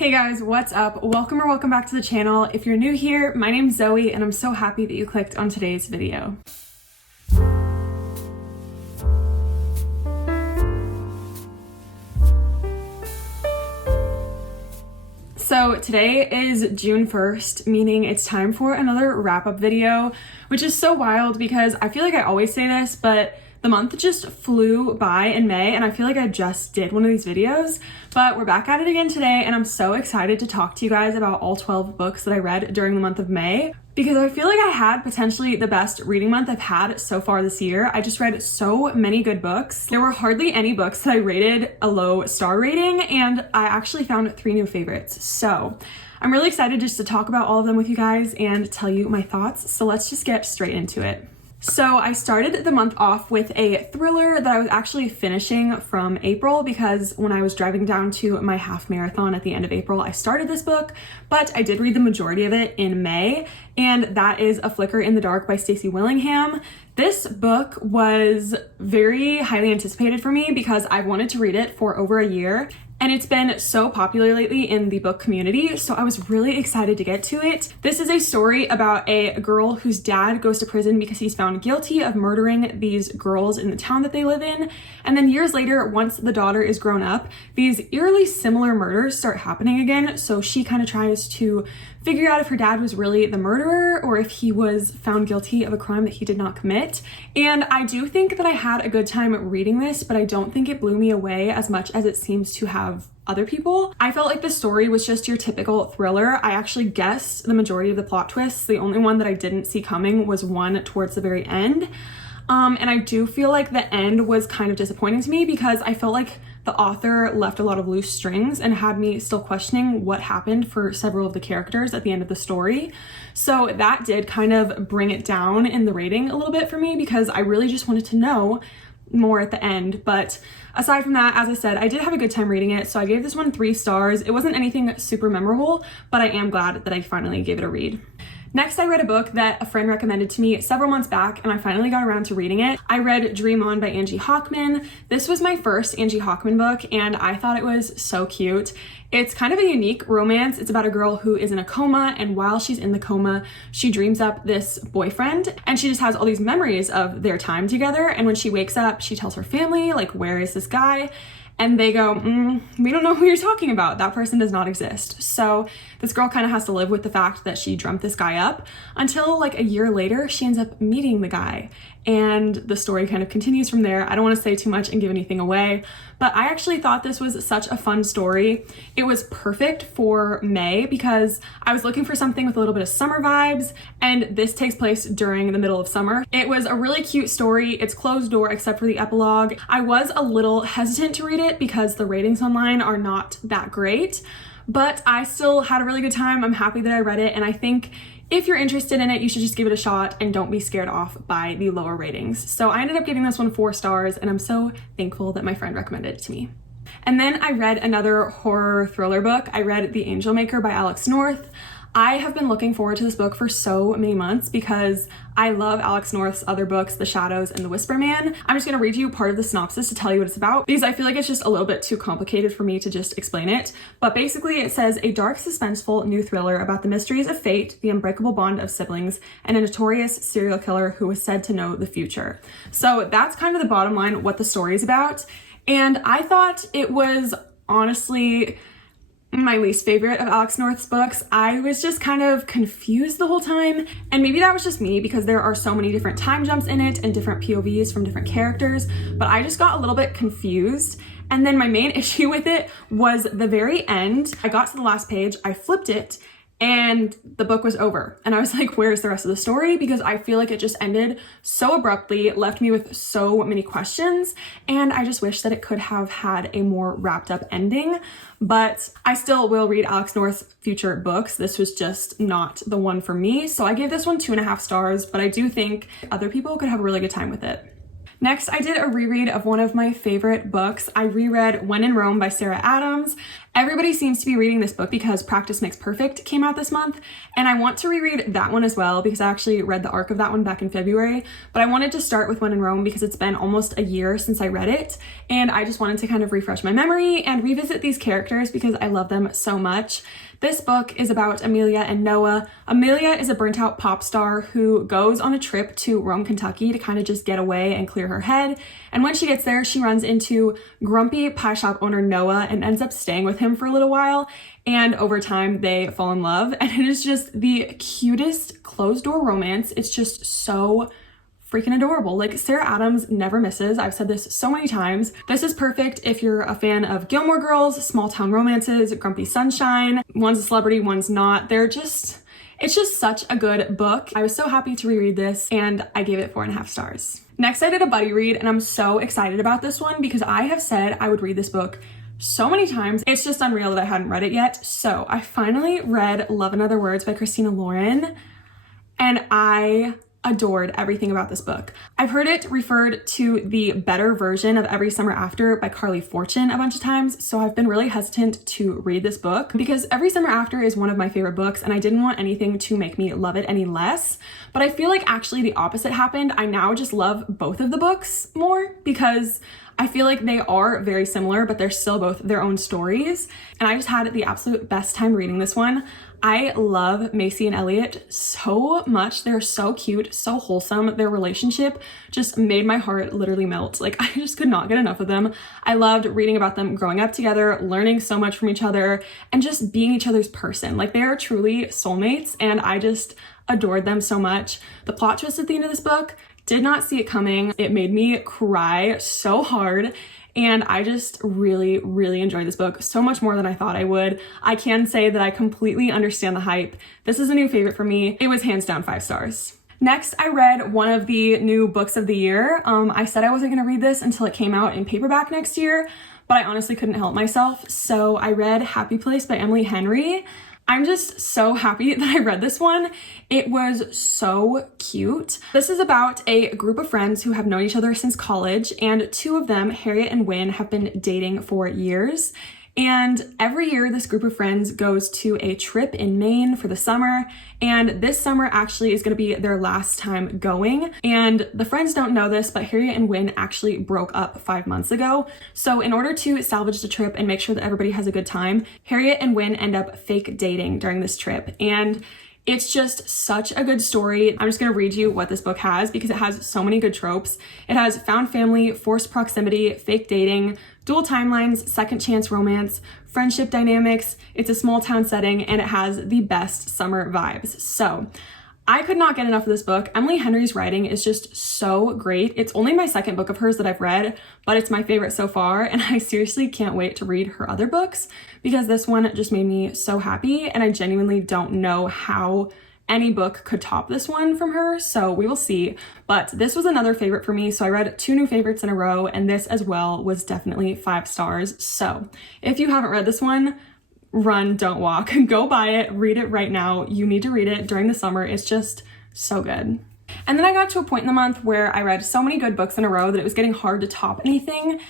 Hey guys, what's up? Welcome back to the channel. If you're new here, my name's Zoe and I'm so happy that you clicked on today's video. So today is June 1st, meaning it's time for another wrap-up video, which is so wild because I feel like I always say this, but the month just flew by in May and I feel like I just did one of these videos, but we're back at it again today and I'm so excited to talk to you guys about all 12 books that I read during the month of May because I feel like I had potentially the best reading month I've had so far this year. I just read so many good books. There were hardly any books that I rated a low star rating and I actually found 3 new favorites. So I'm really excited just to talk about all of them with you guys and tell you my thoughts. So let's just get straight into it. So I started the month off with a thriller that I was actually finishing from April because when I was driving down to my half marathon at the end of April, I started this book, but I did read the majority of it in May, and that is A Flicker in the Dark by Stacey Willingham. This book was very highly anticipated for me because I've wanted to read it for over a year. And it's been so popular lately in the book community, so I was really excited to get to it. This is a story about a girl whose dad goes to prison because he's found guilty of murdering these girls in the town that they live in. And then years later, once the daughter is grown up, these eerily similar murders start happening again. So she kind of tries to figure out if her dad was really the murderer or if he was found guilty of a crime that he did not commit. And I do think that I had a good time reading this, but I don't think it blew me away as much as it seems to have other people. I felt like the story was just your typical thriller. I actually guessed the majority of the plot twists. The only one that I didn't see coming was one towards the very end. And I do feel like the end was kind of disappointing to me because I felt like the author left a lot of loose strings and had me still questioning what happened for several of the characters at the end of the story. So that did kind of bring it down in the rating a little bit for me because I really just wanted to know more at the end. But aside from that, as I said, I did have a good time reading it. So I gave this one 3 stars. It wasn't anything super memorable, but I am glad that I finally gave it a read. Next, I read a book that a friend recommended to me several months back, and I finally got around to reading it. I read Dream On by Angie Hockman. This was my first Angie Hockman book, and I thought it was so cute. It's kind of a unique romance. It's about a girl who is in a coma, and while she's in the coma, she dreams up this boyfriend, and she just has all these memories of their time together. And when she wakes up, she tells her family, like, where is this guy? And they go, we don't know who you're talking about. That person does not exist. So this girl kind of has to live with the fact that she dreamt this guy up until like a year later, she ends up meeting the guy. And the story kind of continues from there. I don't want to say too much and give anything away, but I actually thought this was such a fun story. It was perfect for May because I was looking for something with a little bit of summer vibes, and this takes place during the middle of summer. It was a really cute story. It's closed door except for the epilogue. I was a little hesitant to read it because the ratings online are not that great, but I still had a really good time. I'm happy that I read it, and I think if you're interested in it, you should just give it a shot and don't be scared off by the lower ratings. So I ended up giving this one 4 stars, and I'm so thankful that my friend recommended it to me. And then I read another horror thriller book. I read The Angel Maker by Alex North. I have been looking forward to this book for so many months because I love Alex North's other books, The Shadows and The Whisper Man. I'm just gonna read you part of the synopsis to tell you what it's about because I feel like it's just a little bit too complicated for me to just explain it. But basically it says, a dark, suspenseful new thriller about the mysteries of fate, the unbreakable bond of siblings, and a notorious serial killer who is said to know the future. So that's kind of the bottom line, what the story is about. And I thought it was honestly my least favorite of Alex North's books. I was just kind of confused the whole time, and maybe that was just me because there are so many different time jumps in it and different POVs from different characters, but I just got a little bit confused. And then my main issue with it was the very end. I got to the last page, I flipped it, and the book was over. And I was like, where's the rest of the story? Because I feel like it just ended so abruptly, it left me with so many questions, and I just wish that it could have had a more wrapped up ending. But I still will read Alex North's future books. This was just not the one for me. So I gave this one 2.5 stars, but I do think other people could have a really good time with it. Next, I did a reread of one of my favorite books. I reread When in Rome by Sarah Adams, Everybody seems to be reading this book because Practice Makes Perfect came out this month, and I want to reread that one as well because I actually read the arc of that one back in February, but I wanted to start with When in Rome because it's been almost a year since I read it, and I just wanted to kind of refresh my memory and revisit these characters because I love them so much. This book is about Amelia and Noah. Amelia is a burnt out pop star who goes on a trip to Rome, Kentucky to kind of just get away and clear her head. And when she gets there, she runs into grumpy pie shop owner Noah and ends up staying with him for a little while. And over time, they fall in love. And it is just the cutest closed door romance. It's just so freaking adorable. Like, Sarah Adams never misses. I've said this so many times. This is perfect if you're a fan of Gilmore Girls, small town romances, Grumpy Sunshine. One's a celebrity, one's not. It's just such a good book. I was so happy to reread this and I gave it 4.5 stars. Next, I did a buddy read and I'm so excited about this one because I have said I would read this book so many times. It's just unreal that I hadn't read it yet. So I finally read Love and Other Words by Christina Lauren and I adored everything about this book. I've heard it referred to the better version of Every Summer After by Carly Fortune a bunch of times, so I've been really hesitant to read this book because Every Summer After is one of my favorite books and I didn't want anything to make me love it any less, but I feel like actually the opposite happened. I now just love both of the books more because I feel like they are very similar, but they're still both their own stories, and I just had the absolute best time reading this one. I love Macy and Elliot so much. They're so cute, so wholesome. Their relationship just made my heart literally melt. Like, I just could not get enough of them. I loved reading about them growing up together, learning so much from each other, and just being each other's person. Like, they are truly soulmates, and I just adored them so much. The plot twist at the end of this book, did not see it coming. It made me cry so hard. And I just really, really enjoyed this book so much more than I thought I would. I can say that I completely understand the hype. This is a new favorite for me. It was hands down 5 stars. Next, I read one of the new books of the year. I said I wasn't gonna read this until it came out in paperback next year, but I honestly couldn't help myself. So I read Happy Place by Emily Henry. I'm just so happy that I read this one. It was so cute. This is about a group of friends who have known each other since college, and 2 of them, Harriet and Wynn, have been dating for years. And every year, this group of friends goes to a trip in Maine for the summer. And this summer actually is going to be their last time going. And the friends don't know this, but Harriet and Wynn actually broke up 5 months ago. So in order to salvage the trip and make sure that everybody has a good time, Harriet and Wynn end up fake dating during this trip. And it's just such a good story. I'm just gonna read you what this book has because it has so many good tropes. It has found family, forced proximity, fake dating, dual timelines, second chance romance, friendship dynamics. It's a small town setting and it has the best summer vibes. So I could not get enough of this book. Emily Henry's writing is just so great. It's only my second book of hers that I've read, but it's my favorite so far, and I seriously can't wait to read her other books because this one just made me so happy, and I genuinely don't know how any book could top this one from her, so we will see. But this was another favorite for me, so I read 2 new favorites in a row, and this as well was definitely 5 stars. So if you haven't read this one, run, don't walk. Go buy it, read it right now. You need to read it during the summer. It's just so good. And then I got to a point in the month where I read so many good books in a row that it was getting hard to top anything.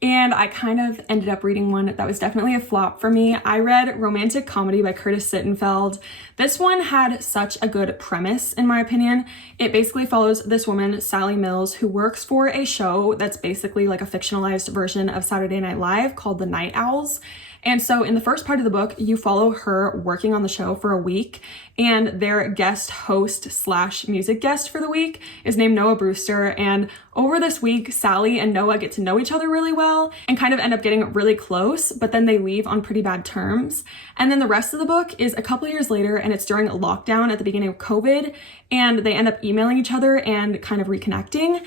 And I kind of ended up reading one that was definitely a flop for me. I read Romantic Comedy by Curtis Sittenfeld. This one had such a good premise, in my opinion. It basically follows this woman, Sally Mills, who works for a show that's basically like a fictionalized version of Saturday Night Live called The Night Owls. And so in the first part of the book, you follow her working on the show for a week, and their guest host slash music guest for the week is named Noah Brewster. And over this week, Sally and Noah get to know each other really well and kind of end up getting really close, but then they leave on pretty bad terms. And then the rest of the book is a couple years later, and it's during lockdown at the beginning of COVID, and they end up emailing each other and kind of reconnecting.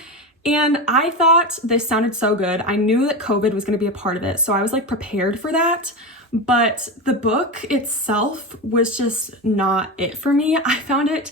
And I thought this sounded so good. I knew that COVID was going to be a part of it, so I was like prepared for that. But the book itself was just not it for me. I found it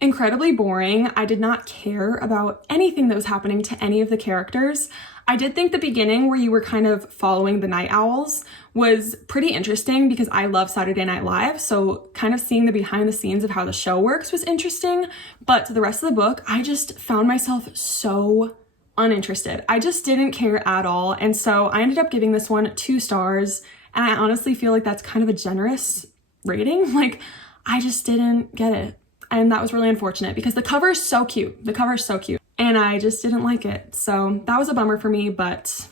incredibly boring. I did not care about anything that was happening to any of the characters. I did think the beginning where you were kind of following the Night Owls was pretty interesting because I love Saturday Night Live, so kind of seeing the behind the scenes of how the show works was interesting, but the rest of the book, I just found myself so uninterested. I just didn't care at all, and so I ended up giving this one 2 stars, And I honestly feel like that's kind of a generous rating. Like, I just didn't get it. And that was really unfortunate because the cover is so cute. The cover is so cute. And I just didn't like it. So that was a bummer for me, but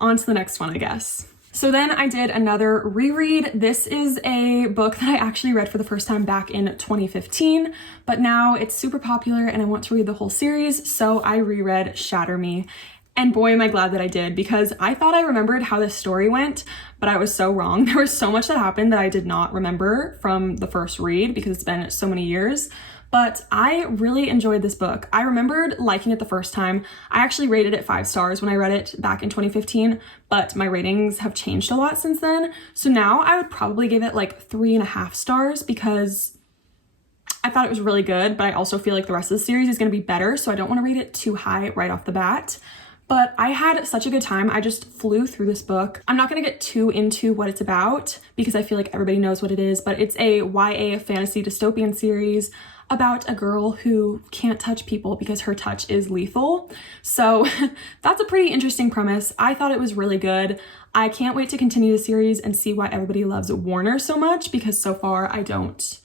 on to the next one, I guess. So then I did another reread. This is a book that I actually read for the first time back in 2015, but now it's super popular and I want to read the whole series, so I reread Shatter Me. And boy, am I glad that I did, because I thought I remembered how this story went, but I was so wrong. There was so much that happened that I did not remember from the first read because it's been so many years. But I really enjoyed this book. I remembered liking it the first time. I actually rated it 5 stars when I read it back in 2015, but my ratings have changed a lot since then. So now I would probably give it like 3.5 stars because I thought it was really good, but I also feel like the rest of the series is gonna be better, so I don't wanna rate it too high right off the bat. But I had such a good time. I just flew through this book. I'm not gonna get too into what it's about because I feel like everybody knows what it is, but it's a YA fantasy dystopian series about a girl who can't touch people because her touch is lethal. So that's a pretty interesting premise. I thought it was really good. I can't wait to continue the series and see why everybody loves Warner so much, because so far I don't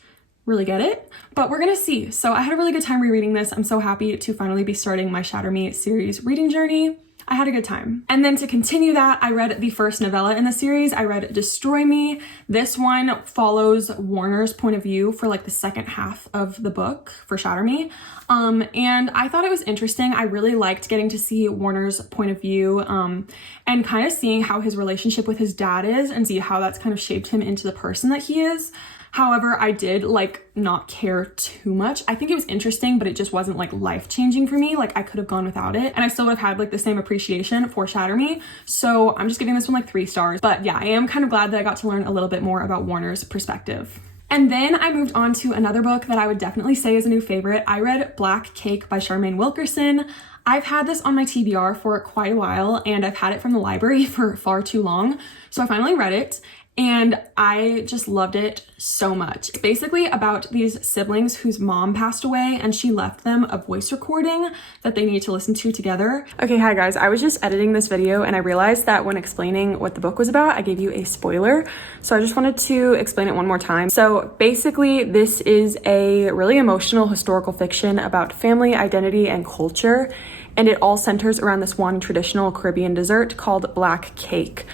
really get it, but we're gonna see. So I had a really good time rereading this. I'm so happy to finally be starting my Shatter Me series reading journey. I had a good time. And then to continue that, I read the first novella in the series. I read Destroy Me. This one follows Warner's point of view for like the second half of the book for Shatter Me. And I thought it was interesting. I really liked getting to see Warner's point of view and kind of seeing how his relationship with his dad is and see how that's kind of shaped him into the person that he is. However, I did like not care too much. I think it was interesting, but it just wasn't like life-changing for me. Like I could have gone without it and I still would have had like the same appreciation for Shatter Me. So I'm just giving this one like 3 stars. But yeah, I am kind of glad that I got to learn a little bit more about Warner's perspective. And then I moved on to another book that I would definitely say is a new favorite. I read Black Cake by Charmaine Wilkerson. I've had this on my TBR for quite a while and I've had it from the library for far too long. So I finally read it. And I just loved it so much. It's basically about these siblings whose mom passed away and she left them a voice recording that they need to listen to together. Okay, hi guys. I was just editing this video and I realized that when explaining what the book was about, I gave you a spoiler. So I just wanted to explain it one more time. So basically, this is a really emotional historical fiction about family, identity, and culture. And it all centers around this one traditional Caribbean dessert called Black Cake.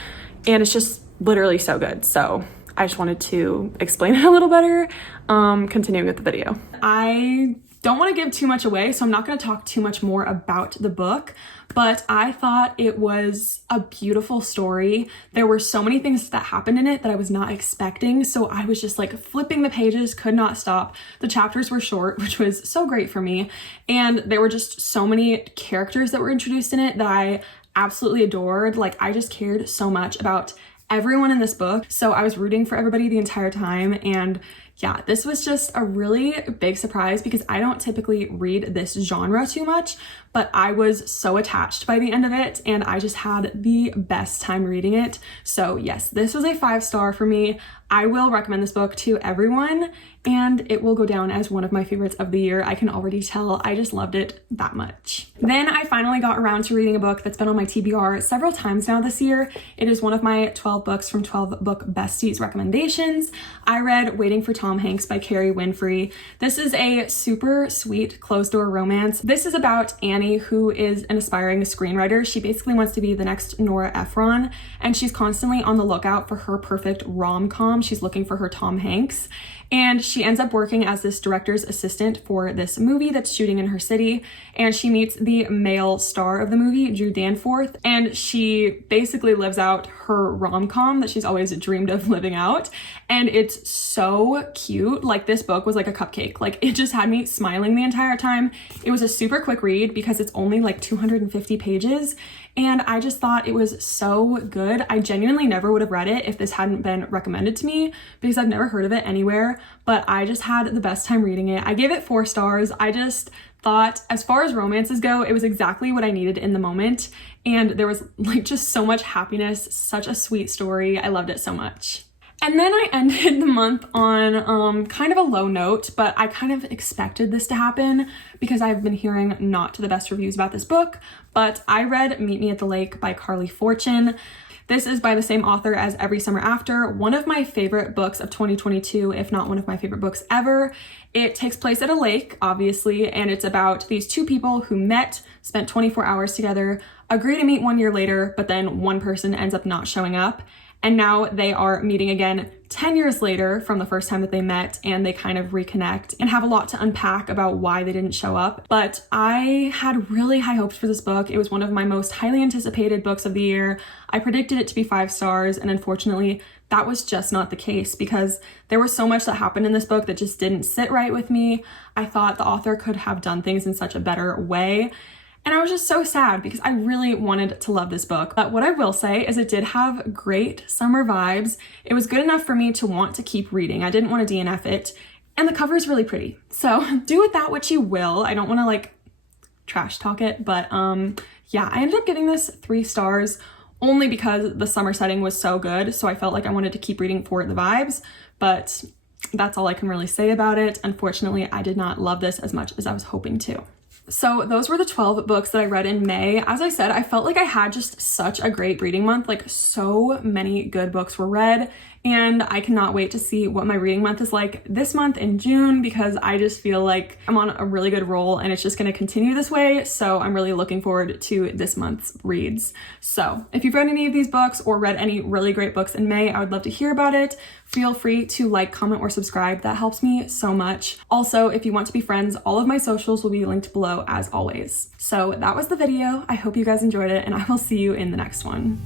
And it's just literally so good. So I just wanted to explain it a little better, continuing with the video. I don't want to give too much away, so I'm not going to talk too much more about the book, but I thought it was a beautiful story. There were so many things that happened in it that I was not expecting, so I was just like flipping the pages, could not stop. The chapters were short, which was so great for me, and there were just so many characters that were introduced in it that I absolutely adored. Like, I just cared so much about everyone in this book, so I was rooting for everybody the entire time. And yeah, this was just a really big surprise because I don't typically read this genre too much, but I was so attached by the end of it and I just had the best time reading it. So yes, this was a 5-star for me. I will recommend this book to everyone and it will go down as one of my favorites of the year. I can already tell. I just loved it that much. Then I finally got around to reading a book that's been on my TBR several times now this year. It is one of my 12 books from 12 Book Besties recommendations. I read Waiting for Tom Hanks by Carrie Winfrey. This is a super sweet closed-door romance. This is about Annie, who is an aspiring screenwriter. She basically wants to be the next Nora Ephron, and she's constantly on the lookout for her perfect rom-com. She's looking for her Tom Hanks. And she ends up working as this director's assistant for this movie that's shooting in her city. And she meets the male star of the movie, Drew Danforth, and she basically lives out her rom-com that she's always dreamed of living out. And it's so cute. Like, this book was like a cupcake. Like, it just had me smiling the entire time. It was a super quick read because it's only like 250 pages. And I just thought it was so good. I genuinely never would have read it if this hadn't been recommended to me because I've never heard of it anywhere, but I just had the best time reading it. I gave it 4 stars. I just thought, as far as romances go, it was exactly what I needed in the moment. And there was like just so much happiness, such a sweet story. I loved it so much. And then I ended the month on kind of a low note, but I kind of expected this to happen because I've been hearing not the best reviews about this book. But I read Meet Me at the Lake by Carly Fortune. This is by the same author as Every Summer After, one of my favorite books of 2022, if not one of my favorite books ever. It takes place at a lake, obviously, and it's about these two people who met, spent 24 hours together, agree to meet 1 year later, but then one person ends up not showing up. And now they are meeting again 10 years later from the first time that they met, and they kind of reconnect and have a lot to unpack about why they didn't show up. But I had really high hopes for this book. It was one of my most highly anticipated books of the year. I predicted it to be 5 stars, and unfortunately, that was just not the case because there was so much that happened in this book that just didn't sit right with me. I thought the author could have done things in such a better way. And I was just so sad because I really wanted to love this book. But what I will say is it did have great summer vibes. It was good enough for me to want to keep reading. I didn't want to DNF it. And the cover is really pretty. So do with that what you will. I don't want to like trash talk it, but yeah, I ended up giving this 3 stars only because the summer setting was so good. So I felt like I wanted to keep reading for the vibes, but that's all I can really say about it. Unfortunately, I did not love this as much as I was hoping to. So those were the 12 books that I read in May. As I said, I felt like I had just such a great reading month. Like so many good books were read, and I cannot wait to see what my reading month is like this month in June because I just feel like I'm on a really good roll and it's just going to continue this way. So I'm really looking forward to this month's reads. So if you've read any of these books or read any really great books in May, I would love to hear about it. Feel free to like, comment, or subscribe. That helps me so much. Also, if you want to be friends, all of my socials will be linked below as always. So that was the video. I hope you guys enjoyed it, and I will see you in the next one.